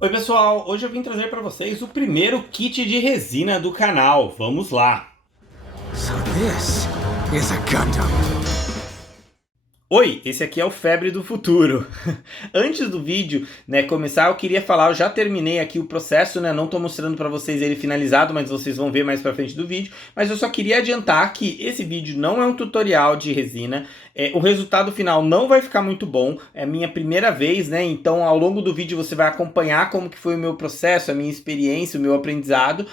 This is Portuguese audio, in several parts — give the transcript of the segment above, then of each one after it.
Oi pessoal, hoje eu vim trazer para vocês o primeiro kit de resina do canal. Vamos lá! So this is a Gundam. Oi, esse aqui é o Febre do Futuro. Antes do vídeo, começar, eu queria falar, eu já terminei aqui o processo, não tô mostrando para vocês ele finalizado, mas vocês vão ver mais para frente do vídeo, mas eu só queria adiantar que esse vídeo não é um tutorial de resina, o resultado final não vai ficar muito bom, é a minha primeira vez, então ao longo do vídeo você vai acompanhar como que foi o meu processo, a minha experiência, o meu aprendizado.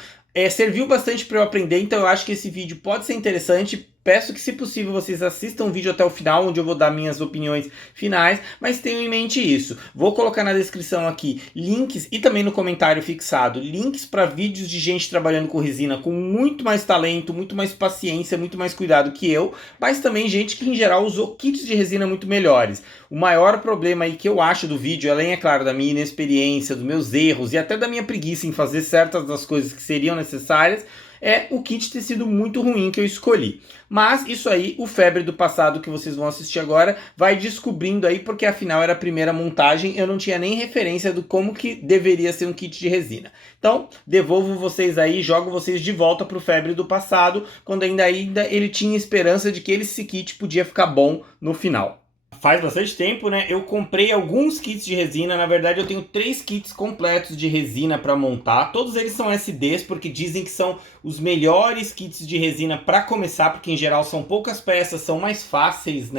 Serviu bastante para eu aprender, então eu acho que esse vídeo pode ser interessante. Peço que, se possível, vocês assistam o vídeo até o final, onde eu vou dar minhas opiniões finais, mas tenham em mente isso. Vou colocar na descrição aqui links e também no comentário fixado, links para vídeos de gente trabalhando com resina com muito mais talento, muito mais paciência, muito mais cuidado que eu, mas também gente que em geral usou kits de resina muito melhores. O maior problema aí que eu acho do vídeo, além, é claro, da minha inexperiência, dos meus erros e até da minha preguiça em fazer certas das coisas que seriam necessárias, é o kit ter sido muito ruim que eu escolhi. Mas isso aí, o Febre do Passado que vocês vão assistir agora, vai descobrindo aí, porque afinal era a primeira montagem, eu não tinha nem referência do como que deveria ser um kit de resina. Então, devolvo vocês aí, jogo vocês de volta pro Febre do Passado, quando ainda ele tinha esperança de que esse kit podia ficar bom no final. Faz bastante tempo, eu comprei alguns kits de resina. Na verdade, eu tenho 3 kits completos de resina para montar. Todos eles são SDs, porque dizem que são os melhores kits de resina para começar, porque em geral são poucas peças, são mais fáceis,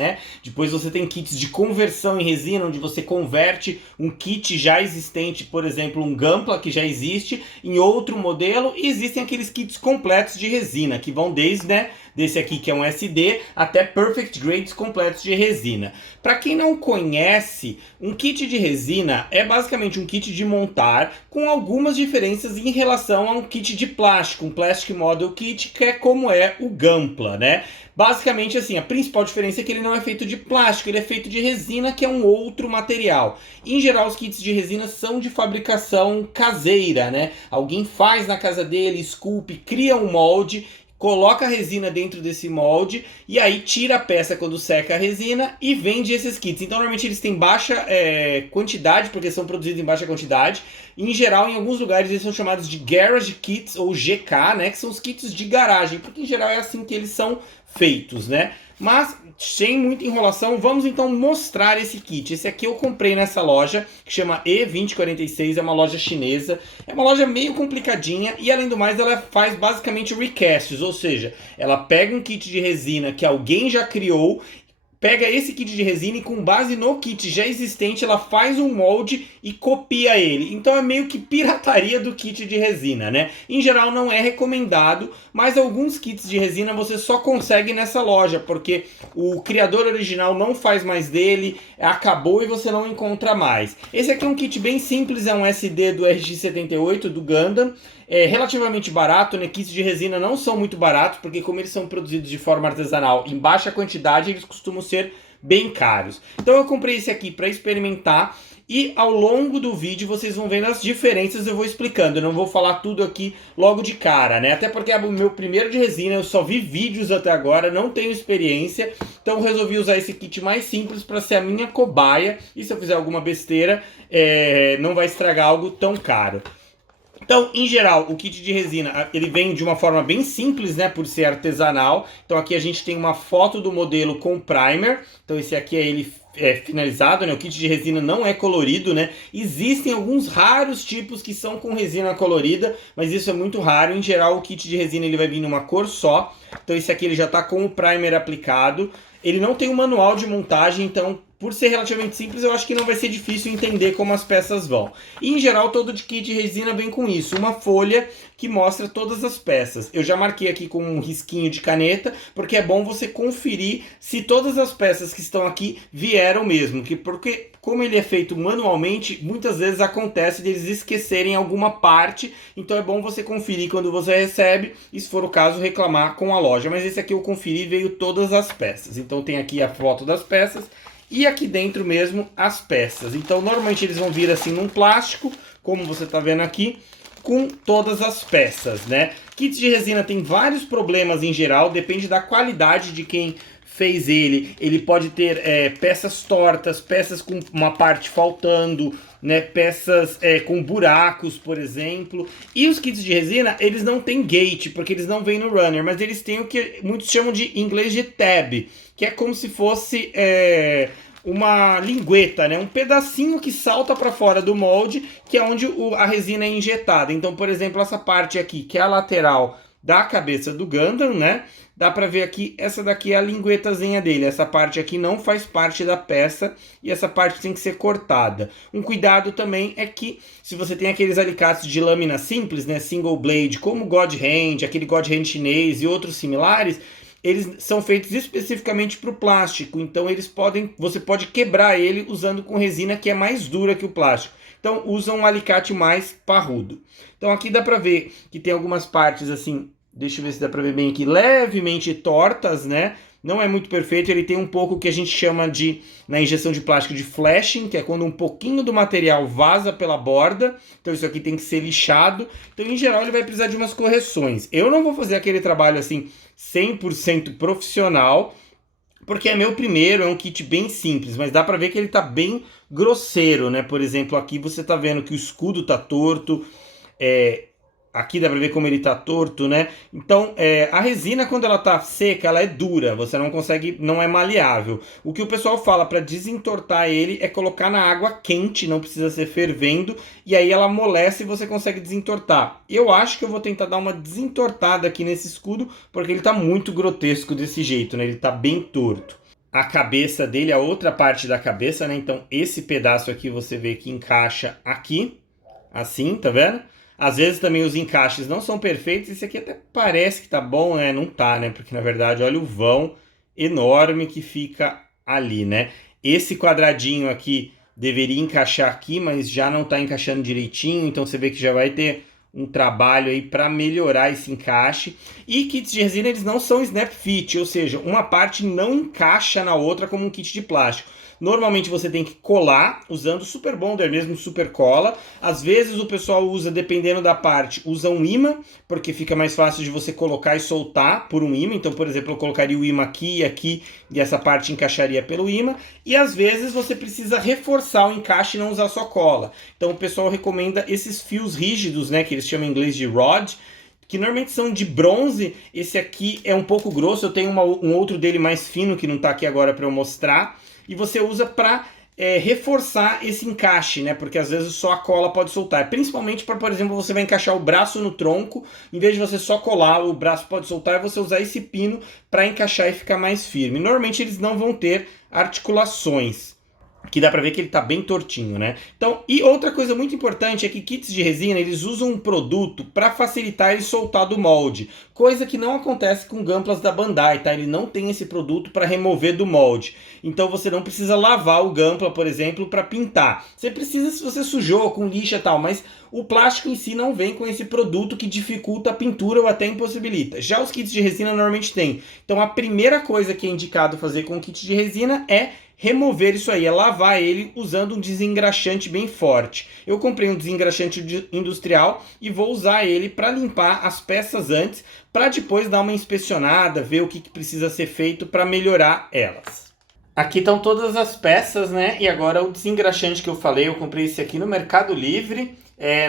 Depois você tem kits de conversão em resina, onde você converte um kit já existente, por exemplo, um Gunpla que já existe, em outro modelo. E existem aqueles kits completos de resina, que vão desde, desse aqui que é um SD, até Perfect Grades completos de resina. Para quem não conhece, um kit de resina é basicamente um kit de montar com algumas diferenças em relação a um kit de plástico, um Plastic Model Kit, que é como é o Gunpla, Basicamente assim, a principal diferença é que ele não é feito de plástico, ele é feito de resina, que é um outro material. Em geral, os kits de resina são de fabricação caseira, Alguém faz na casa dele, esculpe, cria um molde, coloca a resina dentro desse molde e aí tira a peça quando seca a resina e vende esses kits. Então normalmente eles têm baixa quantidade, porque são produzidos em baixa quantidade. Em geral, em alguns lugares eles são chamados de Garage Kits ou GK, que são os kits de garagem, porque em geral é assim que eles são feitos, Mas, sem muita enrolação, vamos então mostrar esse kit. Esse aqui eu comprei nessa loja, que chama E2046, é uma loja chinesa. É uma loja meio complicadinha e, além do mais, ela faz basicamente recasts, ou seja, ela pega um kit de resina que alguém já criou, pega esse kit de resina e, com base no kit já existente, ela faz um molde e copia ele. Então é meio que pirataria do kit de resina, Em geral não é recomendado, mas alguns kits de resina você só consegue nessa loja, porque o criador original não faz mais dele, acabou e você não encontra mais. Esse aqui é um kit bem simples, é um SD do RX-78 do Gundam. É relativamente barato, Kits de resina não são muito baratos, porque como eles são produzidos de forma artesanal em baixa quantidade, eles costumam ser bem caros. Então eu comprei esse aqui para experimentar e ao longo do vídeo vocês vão vendo as diferenças, eu vou explicando. Eu não vou falar tudo aqui logo de cara, Até porque é o meu primeiro de resina, eu só vi vídeos até agora, não tenho experiência. Então eu resolvi usar esse kit mais simples para ser a minha cobaia. E se eu fizer alguma besteira, não vai estragar algo tão caro. Então, em geral, o kit de resina, ele vem de uma forma bem simples, por ser artesanal. Então aqui a gente tem uma foto do modelo com primer. Então esse aqui é ele finalizado, O kit de resina não é colorido, Existem alguns raros tipos que são com resina colorida, mas isso é muito raro. Em geral, o kit de resina ele vai vir numa cor só. Então esse aqui ele já está com o primer aplicado. Ele não tem um manual de montagem, então, por ser relativamente simples, eu acho que não vai ser difícil entender como as peças vão. E, em geral, todo kit de resina vem com isso, uma folha que mostra todas as peças. Eu já marquei aqui com um risquinho de caneta, porque é bom você conferir se todas as peças que estão aqui vieram mesmo. Porque, como ele é feito manualmente, muitas vezes acontece de eles esquecerem alguma parte, então é bom você conferir quando você recebe, e se for o caso, reclamar com a loja. Mas esse aqui eu conferi e veio todas as peças. Então tem aqui a foto das peças e aqui dentro mesmo as peças. Então normalmente eles vão vir assim num plástico, como você está vendo aqui, com todas as peças, Kits de resina tem vários problemas em geral, depende da qualidade de quem fez ele. Ele pode ter peças tortas, peças com uma parte faltando, né, peças com buracos, por exemplo. E os kits de resina, eles não têm gate, porque eles não vêm no runner, mas eles têm o que muitos chamam de em inglês de tab, que é como se fosse uma lingueta, né? Um pedacinho que salta para fora do molde, que é onde a resina é injetada. Então, por exemplo, essa parte aqui, que é a lateral da cabeça do Gundam, né? Dá para ver aqui, essa daqui é a linguetazinha dele. Essa parte aqui não faz parte da peça e essa parte tem que ser cortada. Um cuidado também é que se você tem aqueles alicates de lâmina simples, né? Single blade, como o God Hand, aquele God Hand chinês e outros similares, eles são feitos especificamente para o plástico, então você pode quebrar ele usando com resina que é mais dura que o plástico. Então usa um alicate mais parrudo. Então aqui dá para ver que tem algumas partes assim, deixa eu ver se dá para ver bem aqui, levemente tortas, né? Não é muito perfeito, ele tem um pouco que a gente chama de, na injeção de plástico, de flashing, que é quando um pouquinho do material vaza pela borda. Então isso aqui tem que ser lixado. Então em geral ele vai precisar de umas correções. Eu não vou fazer aquele trabalho assim 100% profissional, porque é meu primeiro, é um kit bem simples, mas dá pra ver que ele tá bem grosseiro, né? Por exemplo, aqui você tá vendo que o escudo tá torto, aqui dá pra ver como ele tá torto, né? Então, a resina, quando ela tá seca, ela é dura, você não consegue, não é maleável. O que o pessoal fala para desentortar ele é colocar na água quente, não precisa ser fervendo, e aí ela amolece e você consegue desentortar. Eu acho que eu vou tentar dar uma desentortada aqui nesse escudo, porque ele tá muito grotesco desse jeito, né? Ele tá bem torto. A cabeça dele, a outra parte da cabeça, né? Então, esse pedaço aqui você vê que encaixa aqui, assim, tá vendo? Às vezes também os encaixes não são perfeitos. Esse aqui até parece que tá bom, né? Não tá, né? Porque na verdade, olha o vão enorme que fica ali, né? Esse quadradinho aqui deveria encaixar aqui, mas já não tá encaixando direitinho. Então você vê que já vai ter um trabalho aí para melhorar esse encaixe. E kits de resina, eles não são snap fit, ou seja, uma parte não encaixa na outra como um kit de plástico. Normalmente você tem que colar usando Super Bonder, mesmo Super Cola. Às vezes o pessoal usa, dependendo da parte, usa um imã, porque fica mais fácil de você colocar e soltar por um imã. Então, por exemplo, eu colocaria o imã aqui e aqui, e essa parte encaixaria pelo imã. E às vezes você precisa reforçar o encaixe e não usar só cola. Então o pessoal recomenda esses fios rígidos, né, que eles chamam em inglês de rod, que normalmente são de bronze. Esse aqui é um pouco grosso, eu tenho um outro dele mais fino, que não está aqui agora para eu mostrar. E você usa para reforçar esse encaixe, né? Porque às vezes só a cola pode soltar. Principalmente para, por exemplo, você vai encaixar o braço no tronco, em vez de você só colar, o braço pode soltar, e você usar esse pino para encaixar e ficar mais firme. Normalmente eles não vão ter articulações. Aqui dá pra ver que ele tá bem tortinho, né? Então, e outra coisa muito importante é que kits de resina, eles usam um produto para facilitar ele soltar do molde. Coisa que não acontece com Gunplas da Bandai, tá? Ele não tem esse produto para remover do molde. Então você não precisa lavar o Gunpla, por exemplo, para pintar. Você precisa se você sujou com lixa e tal, mas o plástico em si não vem com esse produto que dificulta a pintura ou até impossibilita. Já os kits de resina normalmente tem. Então a primeira coisa que é indicado fazer com o kit de resina é remover isso aí, é lavar ele usando um desengraxante bem forte. Eu comprei um desengraxante industrial e vou usar ele para limpar as peças antes, para depois dar uma inspecionada, ver o que precisa ser feito para melhorar elas. Aqui estão todas as peças, né? E agora o desengraxante que eu falei, eu comprei esse aqui no Mercado Livre.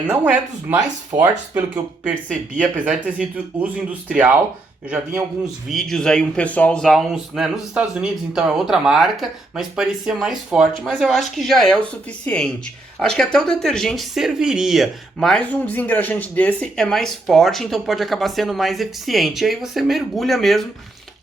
Não é dos mais fortes, pelo que eu percebi, apesar de ter sido uso industrial. Eu já vi em alguns vídeos aí um pessoal usar uns, né, nos Estados Unidos, então é outra marca, mas parecia mais forte. Mas eu acho que já é o suficiente. Acho que até o detergente serviria, mas um desengraxante desse é mais forte, então pode acabar sendo mais eficiente. E aí você mergulha mesmo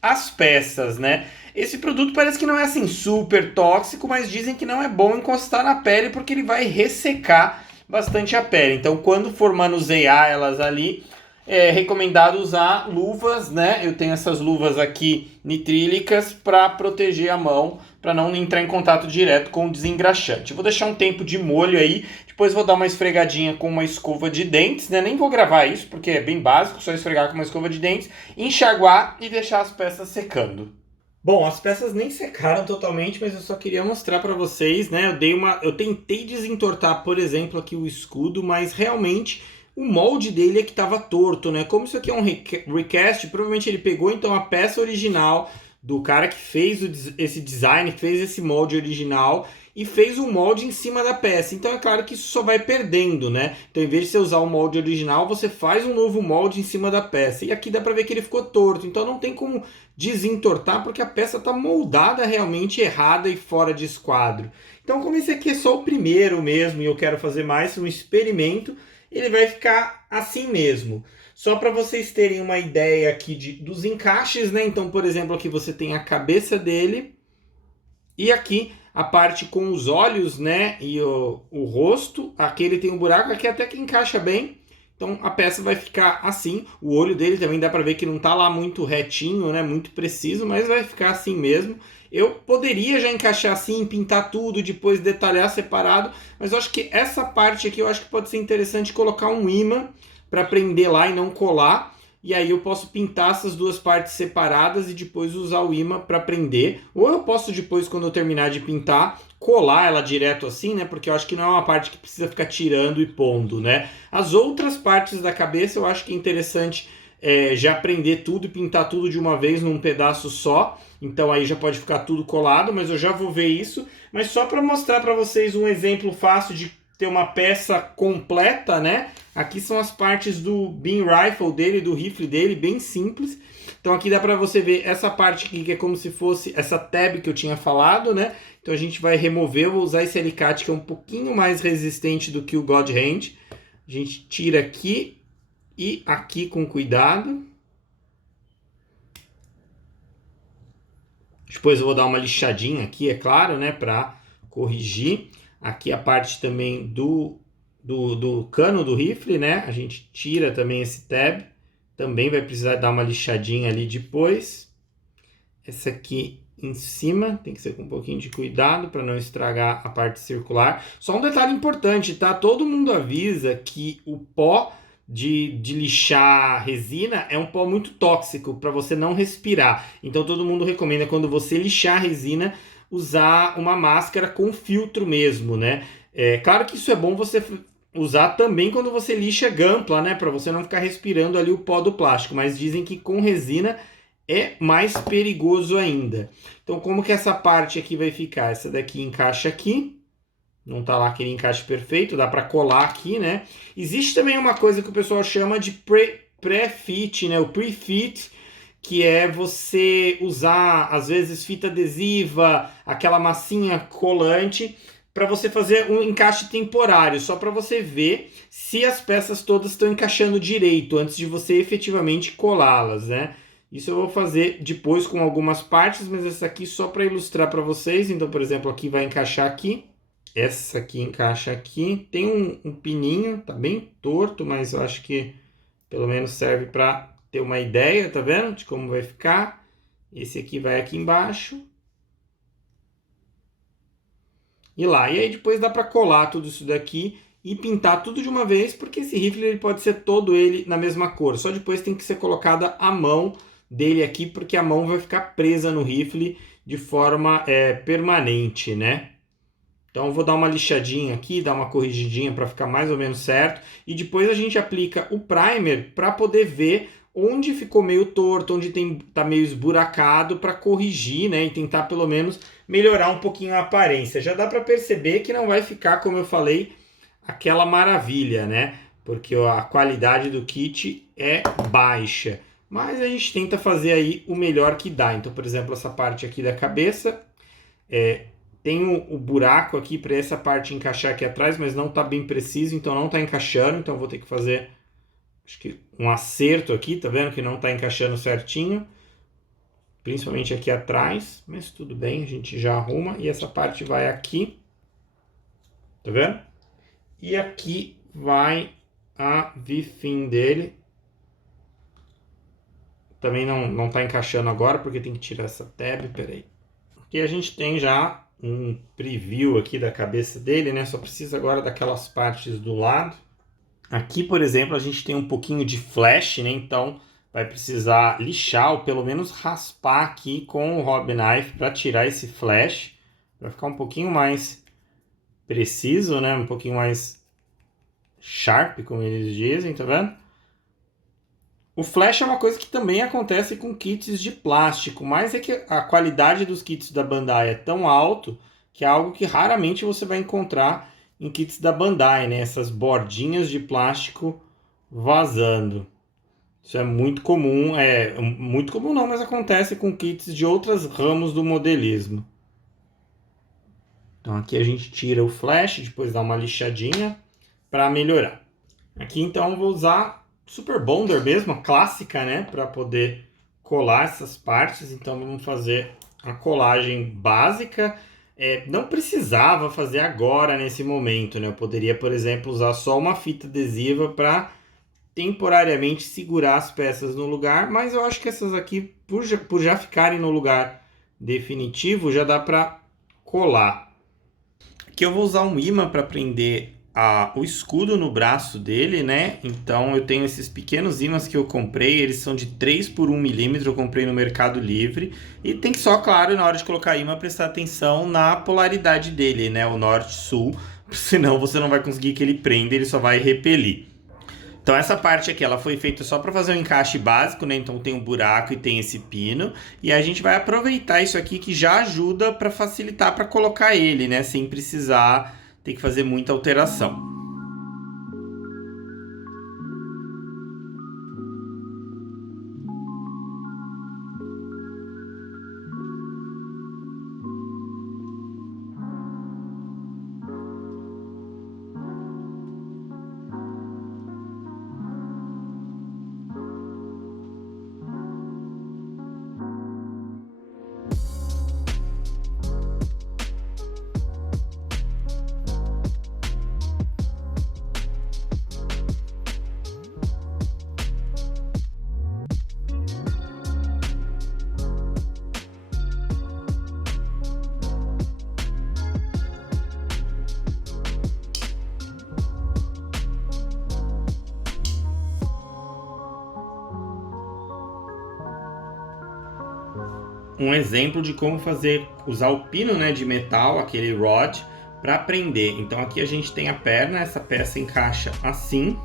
as peças, né? Esse produto parece que não é assim super tóxico, mas dizem que não é bom encostar na pele porque ele vai ressecar bastante a pele. Então quando for manusear elas ali, é recomendado usar luvas, né? Eu tenho essas luvas aqui nitrílicas para proteger a mão, para não entrar em contato direto com o desengraxante. Eu vou deixar um tempo de molho aí, depois vou dar uma esfregadinha com uma escova de dentes, né? Nem vou gravar isso porque é bem básico, só esfregar com uma escova de dentes, enxaguar e deixar as peças secando. Bom, as peças nem secaram totalmente, mas eu só queria mostrar para vocês, né? Eu tentei desentortar, por exemplo, aqui o escudo, mas realmente o molde dele é que estava torto, né? Como isso aqui é um recast, provavelmente ele pegou então a peça original do cara que fez esse design, que fez esse molde original, e fez um molde em cima da peça. Então é claro que isso só vai perdendo, né? Então em vez de você usar o molde original, você faz um novo molde em cima da peça. E aqui dá para ver que ele ficou torto, então não tem como desentortar porque a peça está moldada realmente errada e fora de esquadro. Então como esse aqui é só o primeiro mesmo e eu quero fazer mais um experimento, ele vai ficar assim mesmo. Só para vocês terem uma ideia aqui dos encaixes, né? Então, por exemplo, aqui você tem a cabeça dele e aqui a parte com os olhos, né? E o rosto. Aqui ele tem um buraco, aqui até que encaixa bem. Então a peça vai ficar assim. O olho dele também dá para ver que não tá lá muito retinho, né? Muito preciso, mas vai ficar assim mesmo. Eu poderia já encaixar assim, pintar tudo, depois detalhar separado, mas eu acho que essa parte aqui eu acho que pode ser interessante colocar um ímã para prender lá e não colar, e aí eu posso pintar essas duas partes separadas e depois usar o ímã para prender, ou eu posso depois, quando eu terminar de pintar, colar ela direto assim, né, porque eu acho que não é uma parte que precisa ficar tirando e pondo, né. As outras partes da cabeça eu acho que é interessante já prender tudo e pintar tudo de uma vez num pedaço só, então aí já pode ficar tudo colado, mas eu já vou ver isso, mas só para mostrar para vocês um exemplo fácil de ter uma peça completa, né? Aqui são as partes do beam rifle dele, do rifle dele, bem simples. Então aqui dá para você ver essa parte aqui que é como se fosse essa tab que eu tinha falado, né? Então a gente vai remover, eu vou usar esse alicate que é um pouquinho mais resistente do que o God Hand. A gente tira aqui e aqui com cuidado. Depois eu vou dar uma lixadinha aqui, é claro, né? Para corrigir. Aqui a parte também do cano do rifle, né? A gente tira também esse tab. Também vai precisar dar uma lixadinha ali depois. Essa aqui em cima, tem que ser com um pouquinho de cuidado para não estragar a parte circular. Só um detalhe importante, tá? Todo mundo avisa que o pó de lixar resina é um pó muito tóxico para você não respirar. Então todo mundo recomenda quando você lixar resina usar uma máscara com filtro mesmo, né? É claro que isso é bom você usar também quando você lixa gampla, né? Para você não ficar respirando ali o pó do plástico, mas dizem que com resina é mais perigoso ainda. Então como que essa parte aqui vai ficar? Essa daqui encaixa aqui. Não tá lá aquele encaixe perfeito, dá para colar aqui, né? Existe também uma coisa que o pessoal chama de pré-fit, né? O pre-fit, que é você usar, às vezes, fita adesiva, aquela massinha colante, para você fazer um encaixe temporário, só para você ver se as peças todas estão encaixando direito, antes de você efetivamente colá-las, né? Isso eu vou fazer depois com algumas partes, mas essa aqui só para ilustrar para vocês. Então, por exemplo, aqui vai encaixar aqui. Essa aqui encaixa aqui. Tem um pininho, tá bem torto, mas eu acho que pelo menos serve para ter uma ideia, tá vendo? De como vai ficar. Esse aqui vai aqui embaixo. E lá. E aí depois dá para colar tudo isso daqui e pintar tudo de uma vez, porque esse rifle ele pode ser todo ele na mesma cor. Só depois tem que ser colocada a mão dele aqui, porque a mão vai ficar presa no rifle de forma permanente, né? Então eu vou dar uma lixadinha aqui, dar uma corrigidinha para ficar mais ou menos certo. E depois a gente aplica o primer para poder ver onde ficou meio torto, onde tá meio esburacado, para corrigir, né? E tentar pelo menos melhorar um pouquinho a aparência. Já dá para perceber que não vai ficar, como eu falei, aquela maravilha, né? Porque a qualidade do kit é baixa. Mas a gente tenta fazer aí o melhor que dá. Então, por exemplo, essa parte aqui da cabeça, tem o buraco aqui para essa parte encaixar aqui atrás, mas não está bem preciso, então não está encaixando. Então vou ter que fazer, acho que um acerto aqui, tá vendo que não está encaixando certinho, principalmente aqui atrás, mas tudo bem, a gente já arruma. E essa parte vai aqui, tá vendo? E aqui vai a V-fin dele. Também não está encaixando agora, porque tem que tirar essa tab, peraí. Aqui a gente tem já um preview aqui da cabeça dele, né? Só precisa agora daquelas partes do lado. Aqui, por exemplo, a gente tem um pouquinho de flash, né? Então vai precisar lixar ou pelo menos raspar aqui com o Hobby Knife para tirar esse flash, para ficar um pouquinho mais preciso, né? Um pouquinho mais sharp, como eles dizem, tá vendo? O flash é uma coisa que também acontece com kits de plástico, mas é que a qualidade dos kits da Bandai é tão alto que é algo que raramente você vai encontrar em kits da Bandai, né? Essas bordinhas de plástico vazando. Isso é muito comum, muito comum não, mas acontece com kits de outros ramos do modelismo. Então aqui a gente tira o flash, depois dá uma lixadinha para melhorar. Aqui então eu vou usar Super Bonder mesmo, a clássica, né? Para poder colar essas partes. Então vamos fazer a colagem básica. Não precisava fazer agora, nesse momento, né? Eu poderia, por exemplo, usar só uma fita adesiva para temporariamente segurar as peças no lugar, mas eu acho que essas aqui, por já ficarem no lugar definitivo, já dá para colar. Aqui eu vou usar um ímã para prender o escudo no braço dele, né? Então eu tenho esses pequenos ímãs que eu comprei, eles são de 3 por 1 milímetro, eu comprei no Mercado Livre. E tem que só, claro, na hora de colocar ímã, prestar atenção na polaridade dele, né? O norte-sul, senão você não vai conseguir que ele prenda, ele só vai repelir. Então essa parte aqui, ela foi feita só para fazer um encaixe básico, né? Então tem um buraco e tem esse pino. E a gente vai aproveitar isso aqui que já ajuda para facilitar para colocar ele, né? Sem precisar ter que fazer muita alteração. Um exemplo de como usar o pino, né, de metal, aquele rod, para prender. Então aqui a gente tem a perna, essa peça encaixa assim,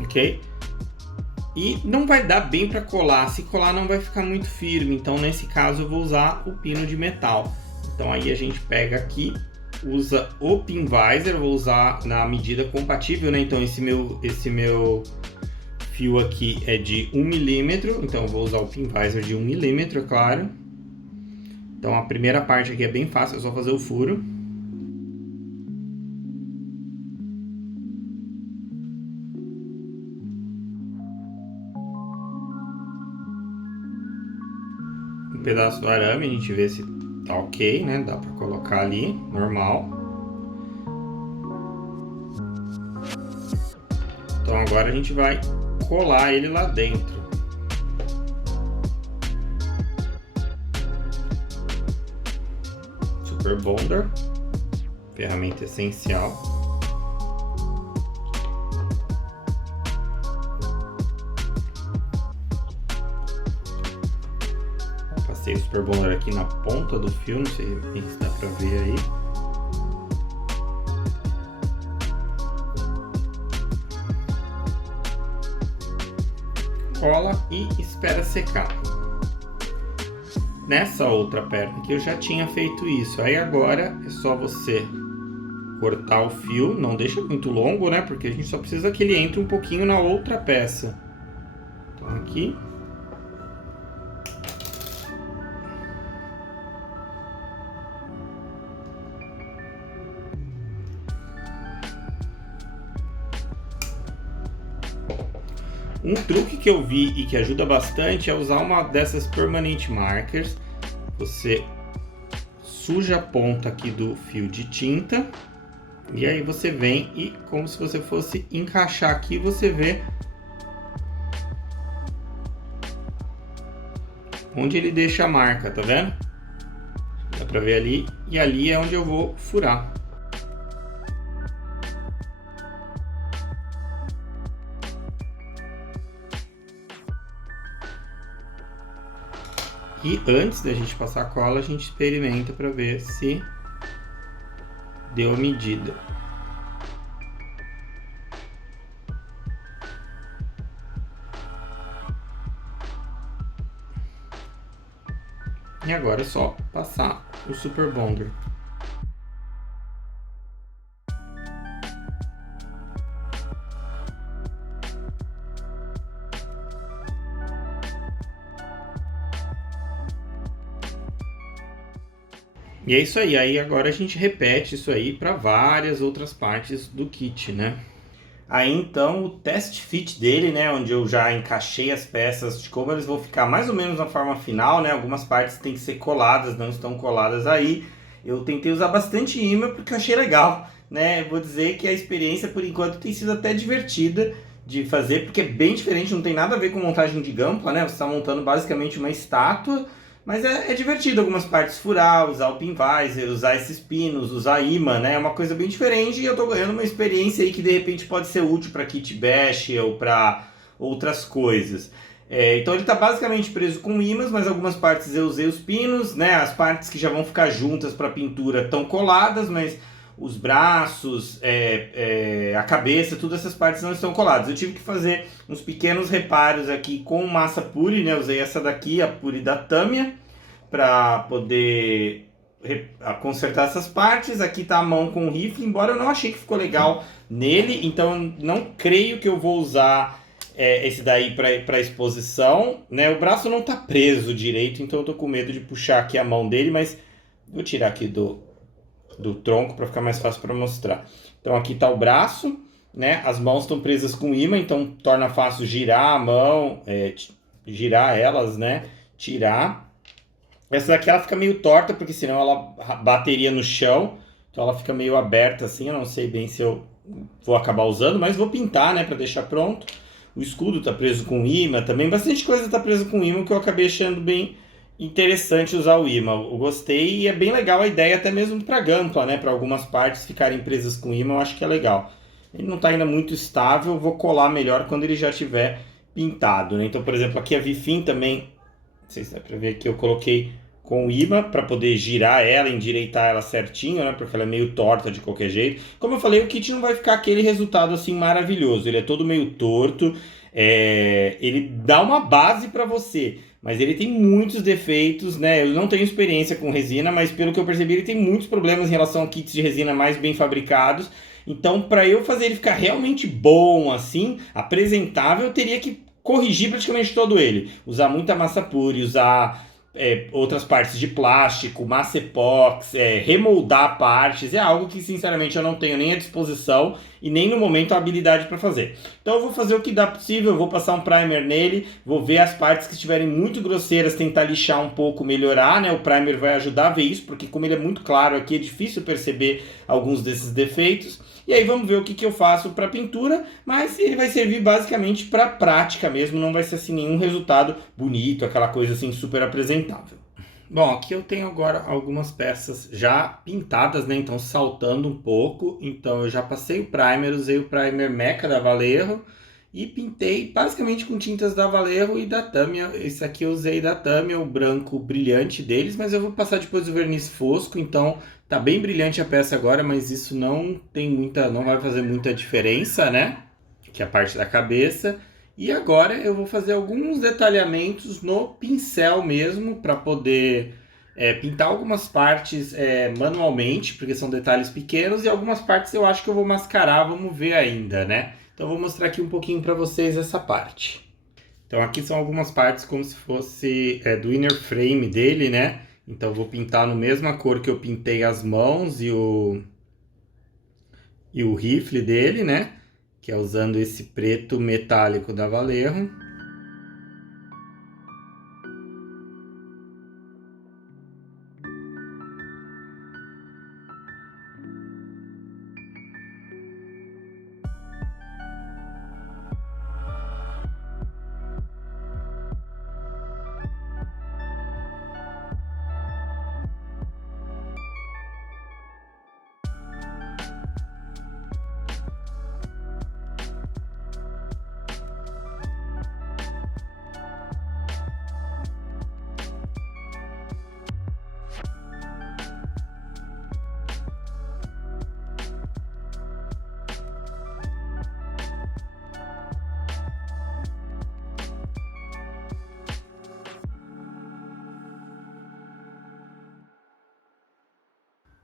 ok? E não vai dar bem para colar, se colar não vai ficar muito firme, então nesse caso eu vou usar o pino de metal. Então aí a gente pega aqui, usa o pin visor, vou usar na medida compatível, né? Então esse meu fio aqui é de 1 milímetro, então eu vou usar o pin visor de 1 milímetro, é claro. Então a primeira parte aqui é bem fácil, é só fazer o furo. Um pedaço do arame, a gente vê se tá ok, né? Dá pra colocar ali, normal. Então agora a gente vai colar ele lá dentro. Super Bonder, ferramenta essencial. Passei o Super Bonder aqui na ponta do fio, não sei se dá pra ver aí. Cola e espera secar. Nessa outra perna aqui eu já tinha feito isso. Aí agora é só você cortar o fio, não deixa muito longo, né? Porque a gente só precisa que ele entre um pouquinho na outra peça. Então aqui. Um truque que eu vi e que ajuda bastante é usar uma dessas permanent markers. Você suja a ponta aqui do fio de tinta e aí você vem e, como se você fosse encaixar aqui, você vê onde ele deixa a marca, tá vendo? Dá pra ver ali, e ali é onde eu vou furar. E antes da gente passar a cola, a gente experimenta para ver se deu a medida. E agora é só passar o Super Bonder. E é isso aí agora a gente repete isso aí para várias outras partes do kit, né? Aí então o test fit dele, né, onde eu já encaixei as peças de como eles vão ficar mais ou menos na forma final, né? Algumas partes têm que ser coladas, não estão coladas aí. Eu tentei usar bastante imã porque eu achei legal, né? Vou dizer que a experiência por enquanto tem sido até divertida de fazer, porque é bem diferente, não tem nada a ver com montagem de Gunpla, né? Você está montando basicamente uma estátua. Mas é divertido algumas partes furar, usar o pinvisor, usar esses pinos, usar imã, né? É uma coisa bem diferente e eu tô ganhando uma experiência aí que de repente pode ser útil para kit bash ou para outras coisas. Então ele tá basicamente preso com imãs, mas algumas partes eu usei os pinos, né? As partes que já vão ficar juntas para pintura estão coladas, mas os braços, a cabeça, todas essas partes não estão coladas. Eu tive que fazer uns pequenos reparos aqui com massa Puri, né? Eu usei essa daqui, a Puri da Tamiya, para poder consertar essas partes. Aqui tá a mão com o rifle, embora eu não achei que ficou legal nele, então não creio que eu vou usar esse daí para exposição, né? O braço não tá preso direito, então eu tô com medo de puxar aqui a mão dele, mas vou tirar aqui do tronco para ficar mais fácil para mostrar. Então aqui está o braço, né? As mãos estão presas com imã, então torna fácil girar a mão, girar elas, né? Tirar. Essa daqui ela fica meio torta, porque senão ela bateria no chão, então ela fica meio aberta assim. Eu não sei bem se eu vou acabar usando, mas vou pintar, né? Para deixar pronto. O escudo está preso com imã também, bastante coisa está presa com imã, que eu acabei achando bem interessante usar o imã. Eu gostei e é bem legal a ideia, até mesmo para Gunpla, né? Para algumas partes ficarem presas com imã, eu acho que é legal. Ele não está ainda muito estável, eu vou colar melhor quando ele já estiver pintado, né? Então, por exemplo, aqui a Vifin também, não sei se dá para ver aqui, eu coloquei com o imã para poder girar ela, endireitar ela certinho, né? Porque ela é meio torta de qualquer jeito. Como eu falei, o kit não vai ficar aquele resultado assim maravilhoso. Ele é todo meio torto, ele dá uma base para você, mas ele tem muitos defeitos, né? Eu não tenho experiência com resina, mas pelo que eu percebi, ele tem muitos problemas em relação a kits de resina mais bem fabricados. Então, para eu fazer ele ficar realmente bom, assim, apresentável, eu teria que corrigir praticamente todo ele. Usar muita massa Puri, usar outras partes de plástico, massa epox, remoldar partes, é algo que sinceramente eu não tenho nem a disposição e nem no momento a habilidade para fazer. Então eu vou fazer o que dá possível, eu vou passar um primer nele, vou ver as partes que estiverem muito grosseiras, tentar lixar um pouco, melhorar, né? O primer vai ajudar a ver isso, porque como ele é muito claro aqui, é difícil perceber alguns desses defeitos. E aí vamos ver o que eu faço para pintura, mas ele vai servir basicamente para prática mesmo, não vai ser assim nenhum resultado bonito, aquela coisa assim super apresentável. Bom, aqui eu tenho agora algumas peças já pintadas, né? Então saltando um pouco. Então eu já passei o primer, usei o primer Mecha da Vallejo e pintei basicamente com tintas da Vallejo e da Tamiya. Esse aqui eu usei da Tamiya, o branco brilhante deles, mas eu vou passar depois o verniz fosco, então tá bem brilhante a peça agora, mas isso não vai fazer muita diferença, né? Que é a parte da cabeça. E agora eu vou fazer alguns detalhamentos no pincel mesmo, para poder pintar algumas partes manualmente, porque são detalhes pequenos, e algumas partes eu acho que eu vou mascarar, vamos ver ainda, né? Então eu vou mostrar aqui um pouquinho para vocês essa parte. Então aqui são algumas partes como se fosse do inner frame dele, né? Então eu vou pintar na mesma cor que eu pintei as mãos e o rifle dele, né? Que é usando esse preto metálico da Vallejo.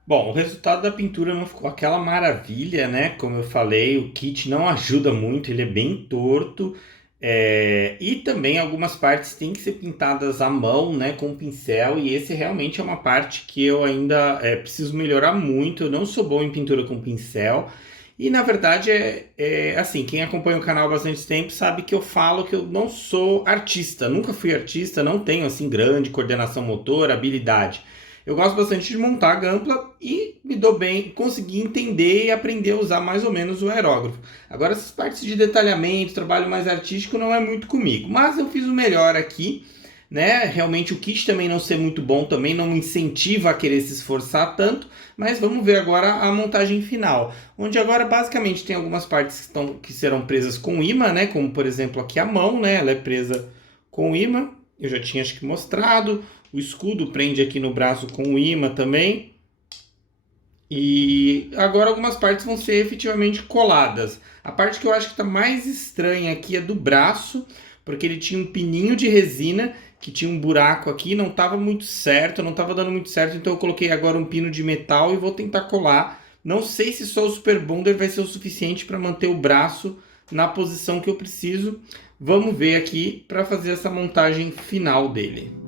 Bom, o resultado da pintura não ficou aquela maravilha, né? Como eu falei, o kit não ajuda muito, ele é bem torto. E também algumas partes têm que ser pintadas à mão, né, com pincel, e esse realmente é uma parte que eu ainda preciso melhorar muito. Eu não sou bom em pintura com pincel, e na verdade assim, quem acompanha o canal há bastante tempo sabe que eu falo que eu não sou artista, nunca fui artista, não tenho assim grande coordenação motora, habilidade. Eu gosto bastante de montar a gampla e me dou bem, consegui entender e aprender a usar mais ou menos o aerógrafo. Agora, essas partes de detalhamento, trabalho mais artístico, não é muito comigo. Mas eu fiz o melhor aqui, né? Realmente o kit também não ser muito bom, também não me incentiva a querer se esforçar tanto. Mas vamos ver agora a montagem final. Onde agora basicamente tem algumas partes que serão presas com imã, né? Como por exemplo aqui a mão, né? Ela é presa com imã. Eu já tinha acho que mostrado. O escudo prende aqui no braço com o imã também. E agora algumas partes vão ser efetivamente coladas. A parte que eu acho que está mais estranha aqui é do braço, porque ele tinha um pininho de resina que tinha um buraco aqui, não estava muito certo, não estava dando muito certo, então eu coloquei agora um pino de metal e vou tentar colar. Não sei se só o Super Bonder vai ser o suficiente para manter o braço na posição que eu preciso. Vamos ver aqui para fazer essa montagem final dele.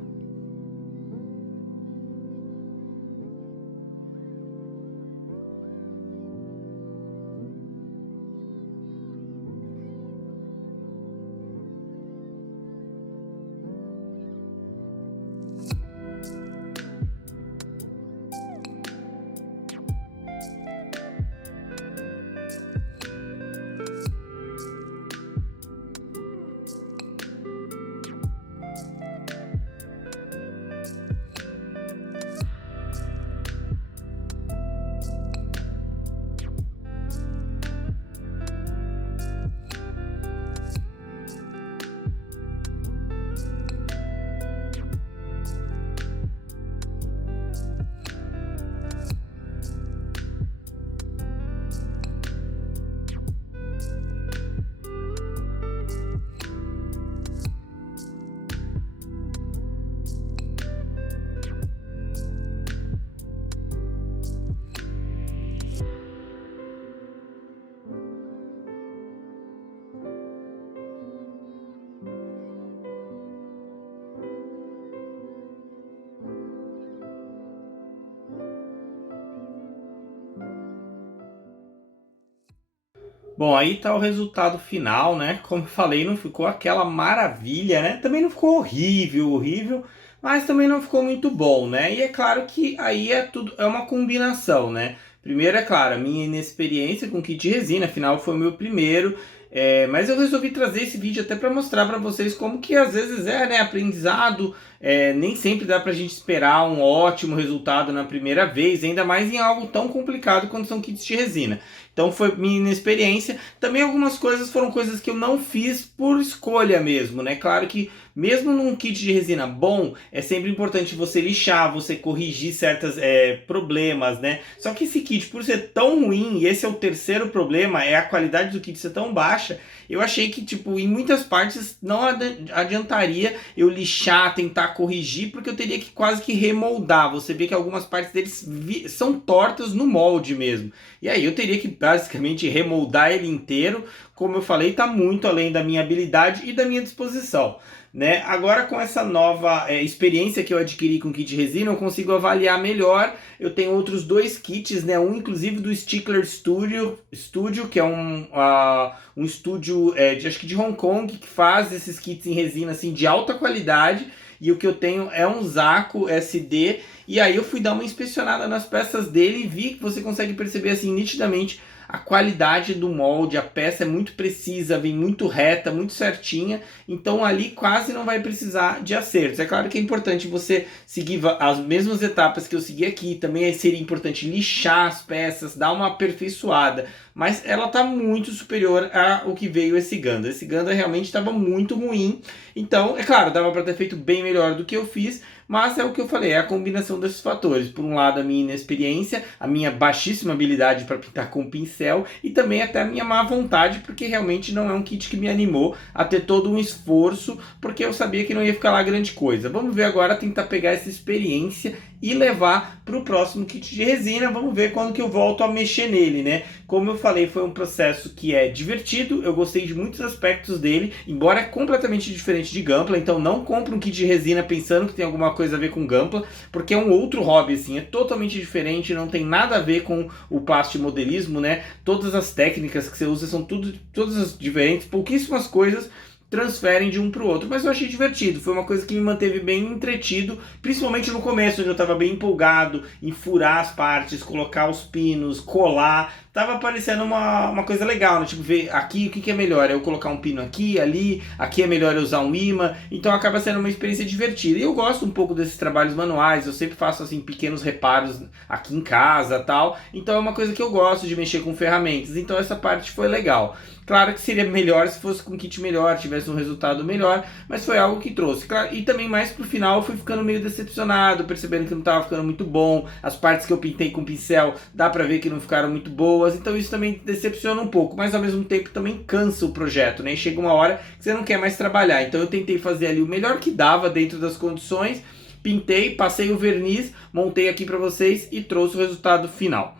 Bom, aí tá o resultado final, né? Como eu falei, não ficou aquela maravilha, né? Também não ficou horrível, horrível, mas também não ficou muito bom, né? E é claro que aí é tudo, é uma combinação, né? Primeiro, é claro, a minha inexperiência com kit de resina, afinal foi o meu primeiro, mas eu resolvi trazer esse vídeo até para mostrar para vocês como que às vezes né, aprendizado, nem sempre dá pra gente esperar um ótimo resultado na primeira vez, ainda mais em algo tão complicado quando são kits de resina. Então foi minha inexperiência. Também algumas coisas foram coisas que eu não fiz por escolha mesmo, né? Claro que mesmo num kit de resina bom, é sempre importante você lixar, você corrigir certos problemas, né? Só que esse kit, por ser tão ruim, e esse é o terceiro problema, é a qualidade do kit ser tão baixa, eu achei que, tipo, em muitas partes não adiantaria eu lixar, tentar corrigir, porque eu teria que quase que remoldar. Você vê que algumas partes deles são tortas no molde mesmo. E aí eu teria que basicamente remoldar ele inteiro. Como eu falei, está muito além da minha habilidade e da minha disposição. Né? Agora com essa nova experiência que eu adquiri com kit resina, eu consigo avaliar melhor. Eu tenho outros dois kits, né? Um inclusive do Stickler Studio que é um estúdio acho que de Hong Kong, que faz esses kits em resina assim, de alta qualidade. E o que eu tenho é um Zaco SD. E aí eu fui dar uma inspecionada nas peças dele e vi que você consegue perceber assim nitidamente a qualidade do molde. A peça é muito precisa, vem muito reta, muito certinha, então ali quase não vai precisar de acertos. É claro que é importante você seguir as mesmas etapas que eu segui aqui, também seria importante lixar as peças, dar uma aperfeiçoada, mas ela está muito superior ao que veio esse Gundam. Esse Gundam realmente estava muito ruim, então é claro, dava para ter feito bem melhor do que eu fiz, mas é o que eu falei, é a combinação desses fatores. Por um lado, a minha inexperiência, a minha baixíssima habilidade para pintar com pincel e também até a minha má vontade, porque realmente não é um kit que me animou a ter todo um esforço, porque eu sabia que não ia ficar lá grande coisa. Vamos ver agora, tentar pegar essa experiência e levar para o próximo kit de resina. Vamos ver quando que eu volto a mexer nele, né? Como eu falei, foi um processo que é divertido, eu gostei de muitos aspectos dele, embora é completamente diferente de Gunpla, então não compre um kit de resina pensando que tem alguma coisa a ver com Gunpla, porque é um outro hobby, assim, é totalmente diferente, não tem nada a ver com o plastimodelismo, né? Todas as técnicas que você usa são todas as diferentes, pouquíssimas coisas transferem de um para o outro, mas eu achei divertido, foi uma coisa que me manteve bem entretido, principalmente no começo, onde eu estava bem empolgado em furar as partes, colocar os pinos, colar, tava parecendo uma coisa legal, né? Tipo, ver aqui o que é melhor, é eu colocar um pino aqui, ali, aqui é melhor eu usar um imã, então acaba sendo uma experiência divertida, e eu gosto um pouco desses trabalhos manuais, eu sempre faço assim pequenos reparos aqui em casa, tal, então é uma coisa que eu gosto de mexer com ferramentas, então essa parte foi legal. Claro que seria melhor se fosse com um kit melhor, tivesse um resultado melhor, mas foi algo que trouxe. Claro, e também mais pro final eu fui ficando meio decepcionado, percebendo que não estava ficando muito bom, as partes que eu pintei com pincel dá pra ver que não ficaram muito boas, então isso também decepciona um pouco, mas ao mesmo tempo também cansa o projeto, né? E chega uma hora que você não quer mais trabalhar, então eu tentei fazer ali o melhor que dava dentro das condições, pintei, passei o verniz, montei aqui pra vocês e trouxe o resultado final.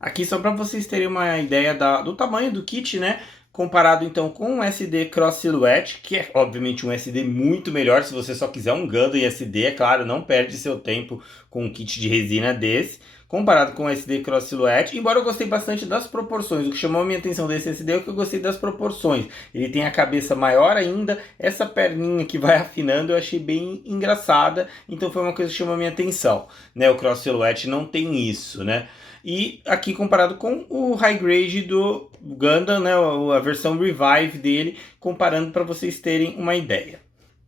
Aqui só para vocês terem uma ideia do tamanho do kit, né? Comparado então com o SD Cross Silhouette, que é obviamente um SD muito melhor se você só quiser um Gundam em SD, é claro, não perde seu tempo com um kit de resina desse. Comparado com o SD Cross Silhouette, embora eu gostei bastante das proporções, o que chamou a minha atenção desse SD é que eu gostei das proporções. Ele tem a cabeça maior ainda, essa perninha que vai afinando eu achei bem engraçada, então foi uma coisa que chamou a minha atenção, né? O Cross Silhouette não tem isso, né? E aqui comparado com o High Grade do Gundam, né, a versão Revive dele, comparando para vocês terem uma ideia.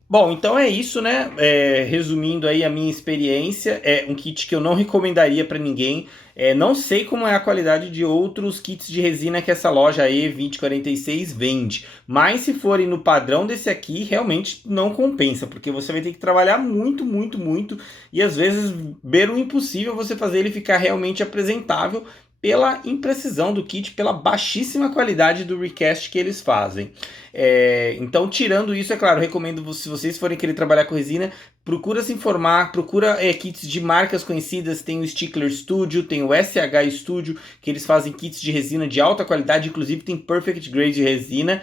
Bom, então é isso, né? Resumindo aí a minha experiência, é um kit que eu não recomendaria para ninguém. Não sei como é a qualidade de outros kits de resina que essa loja E2046 vende, mas se forem no padrão desse aqui, realmente não compensa, porque você vai ter que trabalhar muito, muito, muito, e às vezes beira o impossível você fazer ele ficar realmente apresentável pela imprecisão do kit, pela baixíssima qualidade do recast que eles fazem. Então, tirando isso, é claro, recomendo, se vocês forem querer trabalhar com resina, procura se informar, procura kits de marcas conhecidas, tem o Stickler Studio, tem o SH Studio, que eles fazem kits de resina de alta qualidade, inclusive tem Perfect Grade de resina.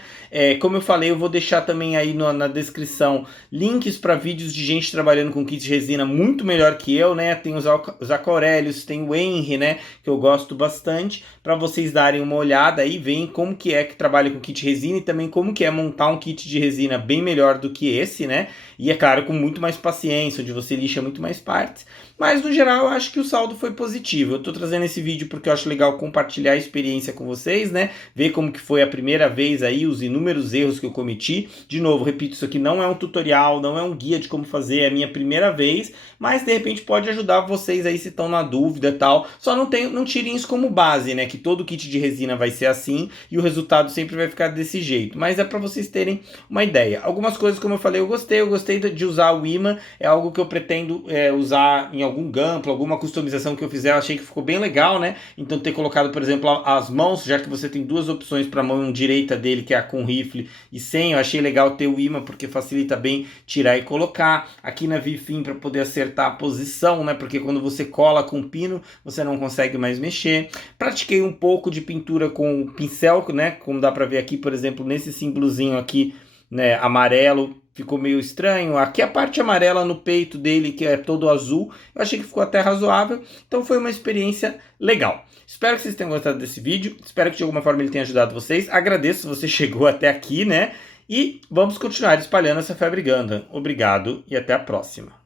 Como eu falei, eu vou deixar também aí na descrição links para vídeos de gente trabalhando com kits de resina muito melhor que eu, né? Tem os Aurelius, tem o Henry, né? Que eu gosto bastante, para vocês darem uma olhada aí, veem como que é que trabalha com kit de resina e também como que é montar um kit de resina bem melhor do que esse, né? E é claro, com muito mais paciência, onde você lixa muito mais partes. Mas no geral eu acho que o saldo foi positivo. Eu tô trazendo esse vídeo porque eu acho legal compartilhar a experiência com vocês, né? Ver como que foi a primeira vez aí, os inúmeros erros que eu cometi. De novo, repito, isso aqui não é um tutorial, não é um guia de como fazer, é a minha primeira vez, mas de repente pode ajudar vocês aí se estão na dúvida e tal. Só não tirem isso como base, né? Que todo kit de resina vai ser assim e o resultado sempre vai ficar desse jeito. Mas é para vocês terem uma ideia. Algumas coisas, como eu falei, eu gostei de usar o imã, é algo que eu pretendo usar em algum Gunpla, alguma customização que eu fizer, eu achei que ficou bem legal, né? Então ter colocado, por exemplo, as mãos, já que você tem duas opções para a mão direita dele, que é a com rifle e sem, eu achei legal ter o imã, porque facilita bem tirar e colocar. Aqui na V-Fin para poder acertar a posição, né? Porque quando você cola com pino, você não consegue mais mexer. Pratiquei um pouco de pintura com pincel, né? Como dá para ver aqui, por exemplo, nesse símbolozinho aqui, né, amarelo, ficou meio estranho. Aqui a parte amarela no peito dele, que é todo azul, eu achei que ficou até razoável. Então foi uma experiência legal. Espero que vocês tenham gostado desse vídeo. Espero que de alguma forma ele tenha ajudado vocês. Agradeço se você chegou até aqui, né? E vamos continuar espalhando essa febre Gundam. Obrigado e até a próxima.